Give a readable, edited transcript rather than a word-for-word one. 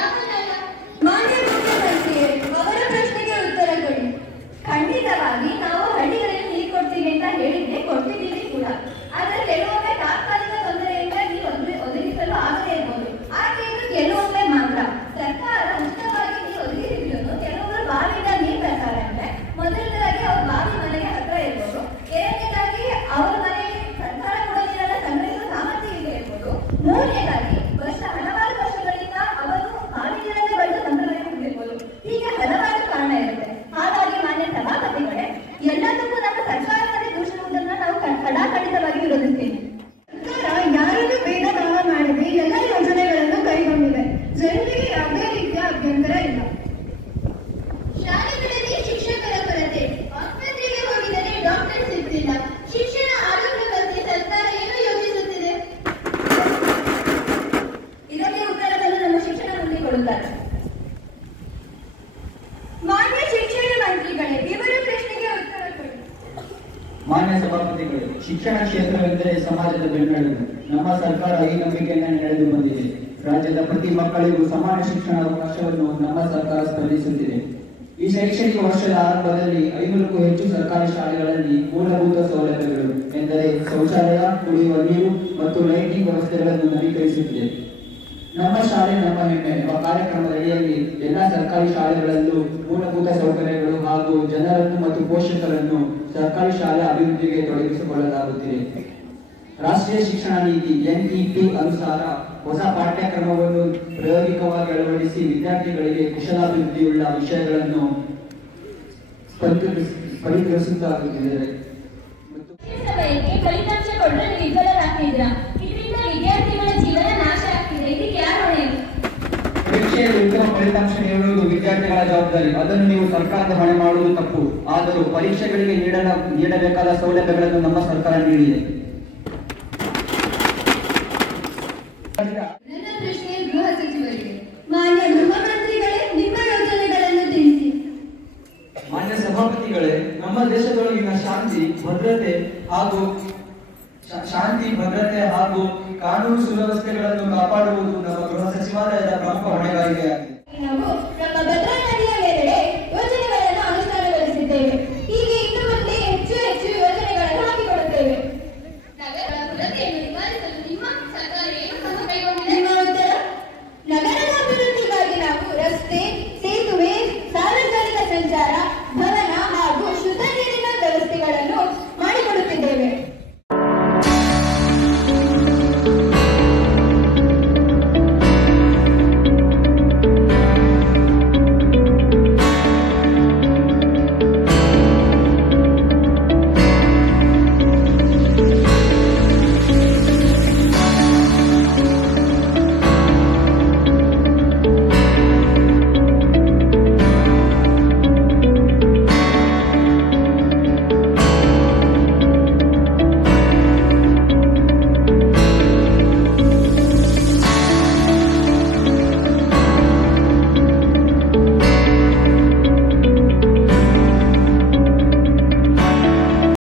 ಯಾವನಲ್ಲ? ಮಾನ್ಯ ಮುಖ್ಯಮಂತ್ರಿಯೇ, ಅವರ ಪ್ರಶ್ನೆಗೆ ಉತ್ತರ ಕೊಡಿ. ಖಂಡಿತವಾಗಿ ನಾವು ಹಳ್ಳಿಗಳಲ್ಲಿ ನೀರು ಕೊಡ್ತೀವಿ ಅಂತ ಹೇಳಿದ್ರೆ ಕೊಡ್ತಿದ್ದೀವಿ ಕೂಡ. ಆದ್ರೆ ಕೆಲವೊಮ್ಮೆ ತಾತ್ಕಾಲಿಕ ತೊಂದರೆಯಿಂದ ನೀರು ಒದಗಿಸಲು ಆಗದೇ ಇರಬಹುದು. ಆದ್ರೆ ಇದು ಕೆಲವೊಮ್ಮೆ ಮಾತ್ರ. ಸರ್ಕಾರ ಉಚಿತವಾಗಿ ನೀರು ಒದಗಿಸಿದ್ರು ಕೆಲವರು ಬಾವಿಯಿಂದ ನೀರು ಬರ್ತಾರೆ ಅಂದ್ರೆ ಮೊದಲನೇದಾಗಿ ಅವ್ರ ಬಾವಿ ಮನೆಗೆ ಹತ್ರ ಇರ್ಬೋದು. ಎರಡನೇದಾಗಿ ಅವ್ರ ಮನೆಯಲ್ಲಿ ಸರ್ಕಾರ ಕೊಡೋ ನೀರನ್ನ ಸಂಗ್ರಹಿಸುವ ಸಾಮರ್ಥ್ಯ ಇದೆ ಇರ್ಬೋದು. ಮೂರನೇದಾಗಿ ಹಲವಾರು ವರ್ಷಗಳಿಂದ ಅವರು ಬಾವಿ ನೀರನ್ನೇ ಬಳಸಿ ಸಂಗ್ರಹಣೆ ಹೊಂದಿರ್ಬೋದು. ಹೀಗೆ ಹಲವಾರು ಕಾರಣ ಇರುತ್ತೆ. ಹಾಗಾಗಿ ಮಾನ್ಯ ಸಭಾಪತಿಗಳೇ, ಎಲ್ಲದಕ್ಕೂ ನಮ್ಮ ಸರ್ಕಾರದಲ್ಲಿ ದೂಷಿಸುವುದನ್ನು ನಾವು ಖಡಾಖಂಡಿತವಾಗಿ ವಿರೋಧಿಸ್ತೀವಿ. ಸರ್ಕಾರ ಯಾರನ್ನು ಭೇದ ಭಾವ ಮಾಡದೆ ಎಲ್ಲ ಯೋಜನೆಗಳನ್ನು ಕೈಗೊಂಡಿದೆ. ಜನರಿಗೆ ಯಾವುದೇ ರೀತಿಯ ಅಭ್ಯಂತರ ಇಲ್ಲ. ಶಾಲೆಗಳಲ್ಲಿ ಶಿಕ್ಷಕರ ಕೊರತೆ, ಆಸ್ಪತ್ರೆಗೆ ಹೋಗಿದರೆ ಡಾಕ್ಟರ್ ಸಿಗ್ತಿಲ್ಲ. ಶಿಕ್ಷಣ ಆರೋಗ್ಯ ಬಗ್ಗೆ ಸರ್ಕಾರ ಏನು ಯೋಚಿಸುತ್ತಿದೆ? ಇದಕ್ಕೆ ಉತ್ತರವನ್ನು ನಮ್ಮ ಶಿಕ್ಷಣ ಮಂತ್ರಿ ಕೊಡುತ್ತಾರೆ. ಮಾನ್ಯ ಶಿಕ್ಷಣ ಮಂತ್ರಿಗಳೇ, ಇವರ ಪ್ರಶ್ನೆಗೆ ಉತ್ತರ ಕೊಡಿ. ಮಾನ್ಯ ಸಭಾಪತಿಗಳು, ಶಿಕ್ಷಣ ಕ್ಷೇತ್ರವೆಂದರೆ ಸಮಾಜದ ಬೆನ್ನೆಲುಬು. ನಮ್ಮ ಸರ್ಕಾರ ಈ ನಂಬಿಕೆಯನ್ನು ನಡೆದು ಬಂದಿದೆ. ರಾಜ್ಯದ ಪ್ರತಿ ಮಕ್ಕಳಿಗೂ ಸಮಾನ ಶಿಕ್ಷಣ ಅವಕಾಶವನ್ನು ನಮ್ಮ ಸರ್ಕಾರ ಸ್ಪರ್ಧಿಸುತ್ತಿದೆ. ಈ ಶೈಕ್ಷಣಿಕ ವರ್ಷದ ಆರಂಭದಲ್ಲಿ 500ಕ್ಕೂ ಹೆಚ್ಚು ಸರ್ಕಾರಿ ಶಾಲೆಗಳಲ್ಲಿ ಮೂಲಭೂತ ಸೌಲಭ್ಯಗಳು ಎಂದರೆ ಶೌಚಾಲಯ, ಕುಡಿಯುವ ನೀರು ಮತ್ತು ಲೈಟಿಂಗ್ ವ್ಯವಸ್ಥೆಗಳನ್ನು ನವೀಕರಿಸುತ್ತಿದೆ. ನಮ್ಮ ಶಾಲೆ ನಮ್ಮ ಹೆಮ್ಮೆ ಎಂಬ ಕಾರ್ಯಕ್ರಮದ ಅಡಿಯಲ್ಲಿ ಎಲ್ಲಾ ಸರ್ಕಾರಿ ಶಾಲೆಗಳಲ್ಲೂ ಮೂಲಭೂತ ಸೌಕರ್ಯಗಳು ಹಾಗೂ ಜನರನ್ನು ಮತ್ತು ಪೋಷಕರನ್ನು ಸರ್ಕಾರಿ ಶಾಲೆ ಅಭಿವೃದ್ಧಿಗೆ ತೊಡಗಿಸಿಕೊಳ್ಳಲಾಗುತ್ತಿದೆ. ರಾಷ್ಟ್ರೀಯ ಶಿಕ್ಷಣ ನೀತಿ NEP ಅನುಸಾರ ಹೊಸ ಪಾಠ್ಯಕ್ರಮವನ್ನು ಪ್ರಾಯೋಗಿಕವಾಗಿ ಅಳವಡಿಸಿ ವಿದ್ಯಾರ್ಥಿಗಳಿಗೆ ಕುಶಲಾಭಿವೃದ್ಧಿಯುಳ್ಳ ವಿಷಯಗಳನ್ನು ಪರಿಕರಿಸುತ್ತಾಗುತ್ತಿದೆ. ಫಲಿತಾಂಶ ಕೊಟ್ಟರೆ ವಿಫಲರಾಗ್ತಿದ್ರ. ಇದರಿಂದ ವಿದ್ಯಾರ್ಥಿಗಳ ಜೀವನ ನಾಶ ಆಗ್ತಿದೆ. ಇದಕ್ಕೆ ಯಾರು ಹೊಣೆ? ಪರೀಕ್ಷೆಯಲ್ಲಿ ಉತ್ತಮ ಫಲಿತಾಂಶ ನೀಡುವುದು ವಿದ್ಯಾರ್ಥಿಗಳ ಜವಾಬ್ದಾರಿ. ಅದನ್ನು ನೀವು ಸರ್ಕಾರದ ಹೊಣೆ ಮಾಡುವುದು ತಪ್ಪು. ಆದರೂ ಪರೀಕ್ಷೆಗಳಿಗೆ ನೀಡಬೇಕಾದ ಸೌಲಭ್ಯಗಳನ್ನು ನಮ್ಮ ಸರ್ಕಾರ ನೀಡಿದೆ. ನನ್ನ ಪ್ರಶ್ನೆ ಗೃಹ ಸಚಿವರಿಗೆ. ಮಾನ್ಯ ಗೃಹ ಮಂತ್ರಿಗಳೇ, ನಿಮ್ಮ ಯೋಜನೆಗಳನ್ನು ತಿಳಿಸಿ. ಮಾನ್ಯ ಸಭಾಪತಿಗಳೇ, ನಮ್ಮ ದೇಶದೊಳಗಿನ ಶಾಂತಿ ಭದ್ರತೆ ಹಾಗೂ ಕಾನೂನು ಸುವ್ಯವಸ್ಥೆಗಳನ್ನು ಕಾಪಾಡುವುದು ನಮ್ಮ ಗೃಹ ಸಚಿವಾಲಯದ ಪ್ರಮುಖ ಹೊಣೆಗಾರಿಕೆಯಾಗಿದೆ.